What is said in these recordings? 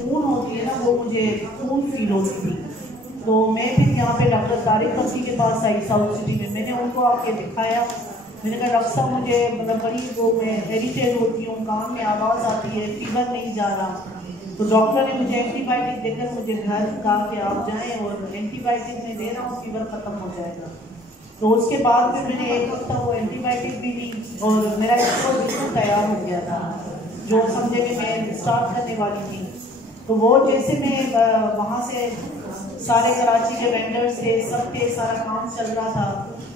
खून होती है ना, वो मुझे खून फील होती थी। तो मैं फिर यहाँ पे डॉक्टर तारिक मसी के पास आई साउथ सिटी में। मैंने उनको आके दिखाया। मैंने कहा डॉक्टर साहब मुझे मतलब बड़ी वो मैं इरिटेट होती हूँ, कान में आवाज़ आती है, फीवर नहीं जा रहा। तो डॉक्टर ने मुझे एंटीबायोटिक देकर मुझे घर कहा कि आप जाएँ और एंटीबायोटिक मैं दे रहा हूँ, फीवर ख़त्म हो जाएगा। तो उसके बाद फिर मैंने एक हफ्ता वो एंटीबायोटिक भी ली और मेरा इसको बिल्कुल तैयार हो गया था, जो समझे कि मैं स्टार्ट करने वाली थी। तो वो जैसे मैं वहाँ से सारे कराची के वेंडर्स थे, सब थे, सारा काम चल रहा था।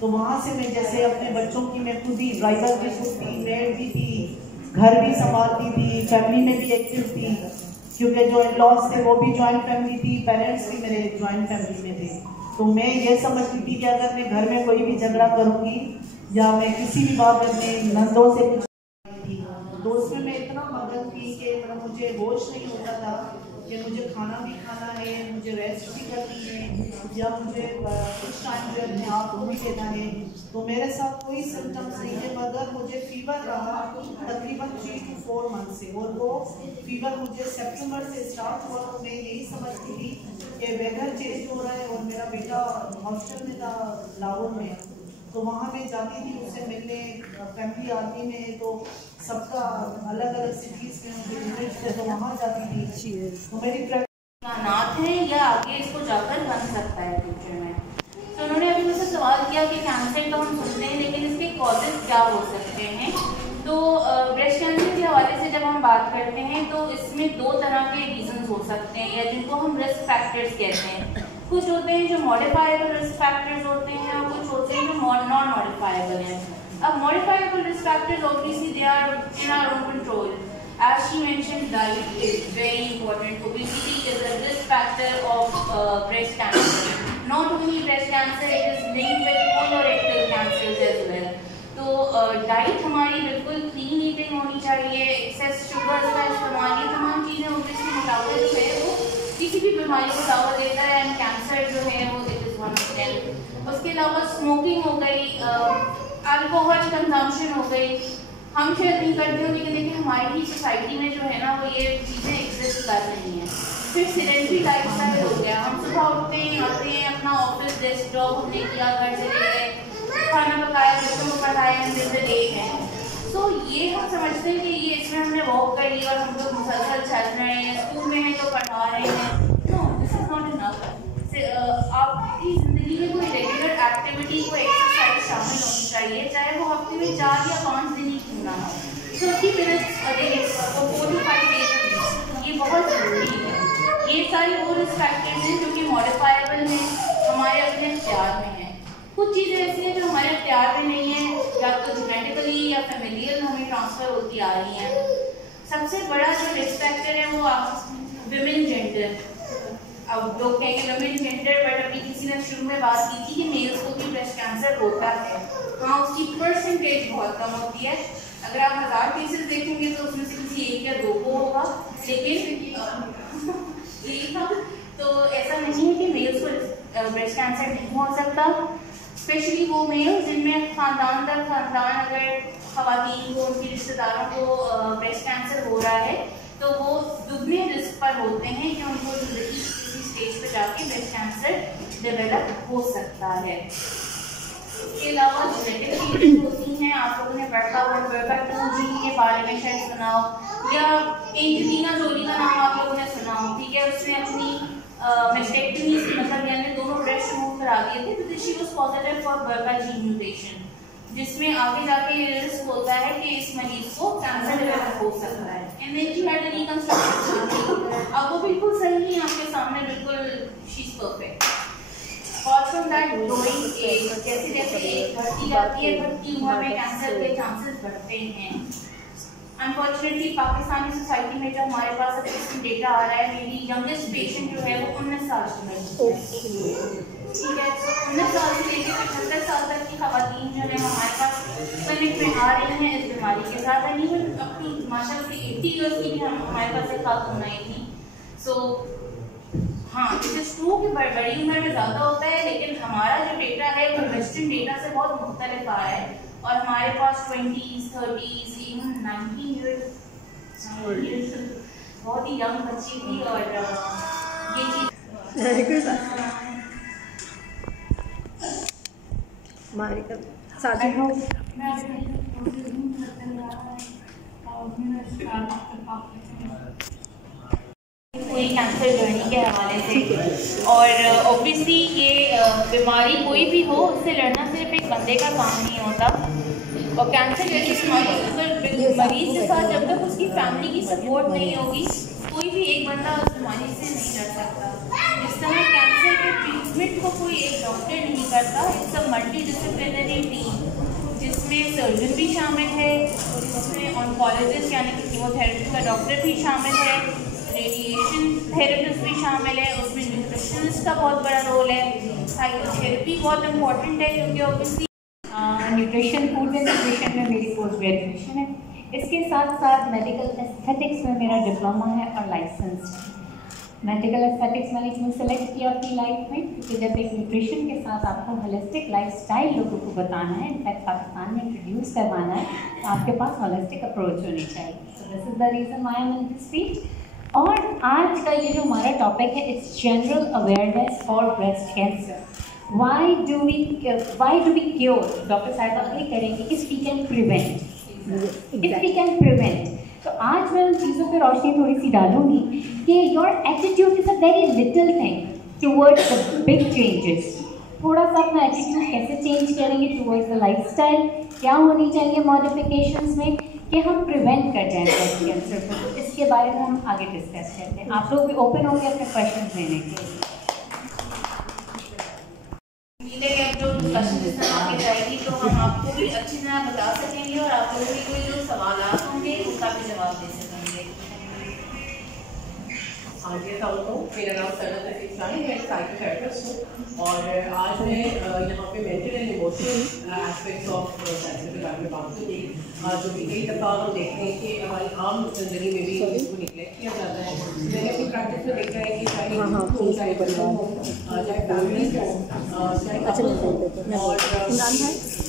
तो वहाँ से मैं जैसे अपने बच्चों की मैं खुद ही ड्राइवर भी खुद थी, मेड भी थी, घर भी संभालती थी, फैमिली में भी एक्टिव थी, क्योंकि जो इन-लॉज थे वो भी जॉइंट फैमिली थी, पेरेंट्स भी मेरे जॉइंट फैमिली में थे। तो मैं ये समझती थी कि अगर मैं घर में कोई भी झगड़ा करूँगी या मैं किसी भी बात में नंदों से कुछ थी, तो उसमें मैं इतना मगन थी कि मुझे होश नहीं होता था कि मुझे खाना भी खाना है, मुझे रेस्ट भी करनी है, या मुझे कुछ टाइम जो अपने आप को भी देना है। तो मेरे साथ कोई सिम्टम्स नहीं है, मगर मुझे फीवर रहा तकरीबन 3 to 4 मंथ से, और वो फीवर मुझे सितंबर से स्टार्ट हुआ। तो मैं यही समझती थी कि वेदर चेंज हो रहा है, और मेरा बेटा हॉस्टल में था लाहौर में, तो वहाँ मैं जाती थी उससे मिलने, फैमिली आर्मी में है तो सबका अलग अलग सिटीज़ में मुझे यूनिट्स थे, तो वहाँ जाती थी। तो मेरी नाथ है या आगे इसको जाकर बन सकता है फ्यूचर में। तो उन्होंने अभी मुझसे सवाल किया कि कैंसर तो हम सुनते हैं, लेकिन इसके कॉजेज क्या हो सकते हैं। तो ब्रेस्ट कैंसर के हवाले से जब हम बात करते हैं तो इसमें 2 तरह के रीजंस हो सकते हैं, या जिनको हम रिस्क फैक्टर्स कहते हैं। कुछ होते हैं जो मॉडिफाइबल रिस्क फैक्टर्स होते हैं, और कुछ होते हैं जो नॉन मॉडिफाइबल हैं। अब modifiable risk factors obviously they are in our own control. As she mentioned, diet is very important. Obesity is a risk factor of breast cancer. Not only breast cancer, it is linked with colorectal cancers as well. तो diet हमारी बिल्कुल clean eating होनी चाहिए, excess sugar का इस्तेमाल, ये तमाम चीज़ें ऑब्वियसली मोटापा जो है वो किसी भी बीमारी को दावा देता है, एंड कैंसर जो है वो it is one of them. उसके अलावा स्मोकिंग हो गई, अल्कोहल कंजम्पशन हो गई, हम शायद नहीं करते हो, लेकिन देखिए हमारी ही सोसाइटी में जो है ना वो ये चीज़ें एग्जिस्ट कर रही हैं। फिर सेडेंटरी लाइफस्टाइल हो गया, हम सुबह उठते हैं, आते हैं, अपना ऑफिस डेस्क जॉब हमने किया, घर से ले गए, खाना पकाया, बच्चों को पढ़ाया, हम ले गए। तो ये हम समझते हैं कि ये इसमें हमने वॉक कर लिया और हम लोग मुसलसल चल रहे हैं, स्कूल में हैं तो पढ़ा रहे हैं। No, this is not enough. आपकी ज़िंदगी में कोई रेगुलर एक्टिविटी, कोई एक्सरसाइज शामिल होनी चाहिए, चाहे वो हफ्ते में 4 या 5 दिन ही क्यों ना हो। 30 मिनट्स अ डे और 4 to 5 डेज, ये बहुत ज़रूरी है। ये सारी वो रिस्क फैक्टर्स हैं जो कि मॉडिफाइबल हैं, हमारे अपने इख्तियार में हैं। कुछ चीज़ें ऐसी हैं जो हमारे इख्तियार में नहीं है, या तो जेनेटिकली या फैमिलियल हमें ट्रांसफ़र होती आ रही हैं। सबसे बड़ा जो रिस्क फैक्टर है वो विमेन जेंडर। अब लोग कहेंगे विमेन जेंडर, बट अभी किसी ने शुरू में बात की थी कि मेल्स को भी ब्रेस्ट कैंसर होता है। हाँ, उसकी परसेंटेज बहुत कम होती है। अगर आप 1000 केसेस देखेंगे तो उसमें से किसी 1 या 2 को होगा, लेकिन तो ऐसा नहीं है कि मेल्स को ब्रेस्ट कैंसर नहीं हो सकता। स्पेशली वो मेल्स जिनमें खानदान दर खानदान अगर खवातीन को, उनके रिश्तेदारों को ब्रेस्ट कैंसर हो रहा है, तो वो दुगने रिस्क पर होते हैं कि उनको जिंदगी किसी स्टेज पर जाके ब्रेस्ट कैंसर डेवलप हो सकता है। इसके अलावा जेनेटिक चीज़ें होती हैं, आप लोगों ने BRCA1 जीन के बारे में शायद सुना हो, या एंजेलिना जोली का नाम आप लोगों ने सुना हो, ठीक है। उसने अपनी मेस्टेक्टमी से मतलब यानी दोनों ब्रेस्ट रिमूव करा दिए थे, तो she was positive for BRCA gene mutation, जिसमें आगे जाके ये रिस्क होता है कि इस मरीज को कैंसर डेवलप हो सकता है। And then she had a reconstruction. अब वो बिल्कुल सही है आपके सामने, बिल्कुल शी इज परफेक्ट। और फ्रॉम दैट ग्रोइंग एज, जैसे जैसे एज बढ़ती जाती है, बढ़ती उम्र में कैंसर के चांसेस बढ़ते हैं। अनफॉर्चुनेटली पाकिस्तानी सोसाइटी में जो हमारे पास अब इसमें डेटा आ रहा है, मेरी यंगेस्ट पेशेंट जो है वो 19 साल की है, ठीक है। 19 साल से लेकर 75 साल तक की खवातीन जो है हमारे पास क्लिनिक में आ रही हैं इस बीमारी के साथ। एंड इवन अप टू माशाल्लाह से 80 ईयर्स की भी हमारे पास एक खातून आई थी। सो हाँ, इट इज़ ट्रू कि बड़ी उम्र में ज़्यादा होता है, लेकिन हमारा जो डेटा है वो वेस्टर्न डेटा से बहुत मुख्तलिफ आ रहा है, और हमारे पास 20s, 30s, इवन 19 ईयर्स बहुत ही यंग बच्ची थी और ये चीज़ पूरी कैंसर जर्नी के हवाले से। और ऑब्वियसली ये बीमारी कोई भी हो, उससे लड़ना सिर्फ एक बंदे का काम नहीं होता। और कैंसर जैसी बीमारी मरीज के साथ जब तक उसकी फैमिली की सपोर्ट नहीं होगी, कोई भी एक बंदा उस बीमारी से नहीं लड़ सकता। इस तरह कैंसर के ट्रीटमेंट को कोई एक डॉक्टर नहीं करता। It's a multi disciplinary team जिसमें सर्जन भी शामिल है, जिसमें ऑन्कोलॉजिस्ट यानी कि कीमोथेरेपी का डॉक्टर भी शामिल है, रेडिएशन थेरेपिस्ट भी शामिल है, उसमें न्यूट्रिशनिस्ट का बहुत बड़ा रोल है, साइकोथेरेपी बहुत इम्पॉर्टेंट है क्योंकि obviously nutrition food and nutrition में मेरी पोस्ट ग्रेजुएशन है। इसके साथ साथ मेडिकल एस्थेटिक्स में मेरा डिप्लोमा है और लाइसेंस है। मेडिकल एस्थेटिक्स मैंने क्यों सेलेक्ट किया अपनी लाइफ में, क्योंकि जब एक न्यूट्रिशन के साथ आपको होलिस्टिक लाइफस्टाइल लोगों को बताना है, इनफैक्ट पाकिस्तान में इंट्रोड्यूस करवाना है, तो आपके पास होलिस्टिक अप्रोच होनी चाहिए। So this is the reason why I am in this field. और आज का ये जो हमारा टॉपिक है, it's general awareness for breast cancer. Why do we cure? Doctor साहिबा ये करेंगे इफ वी कैन प्रिवेंट। तो आज मैं उन चीज़ों पर रोशनी थोड़ी सी डालूंगी कि your attitude is a very little thing towards the big changes. थोड़ा सा अपना एटीट्यूड कैसे चेंज करेंगे टुवर्ड्स द लाइफस्टाइल, क्या होनी चाहिए मॉडिफिकेशंस में कि हम प्रिवेंट कर जाएँ ब्रेस्ट कैंसर को। तो इसके बारे में हम आगे डिस्कस करते हैं। आप लोग भी ओपन होंगे अपने क्वेश्चन लेने के लिए। अब जो डिस्कशन आगे जाएगी तो हम आपको भी अच्छी तरह बता सकेंगे और आप लोगों के कोई जो सवाल होंगे उनका भी जवाब दे सकेंगे। हाँ जी, मेरा नाम सनत रफीक मैं साइकोथेरेपिस्ट हूँ और आज मैं यहाँ पे mental and emotional aspects of cancer के बारे में बात करूँगी। जो कि कई दफ़ा हम देखते हैं कि हमारी आम जिंदगी में भी इसको निगलेक्ट किया जाता है। मैंने अपनी प्रैक्टिस में देखा है कि चाहे परिवार हो, चाहे फैमिली हो,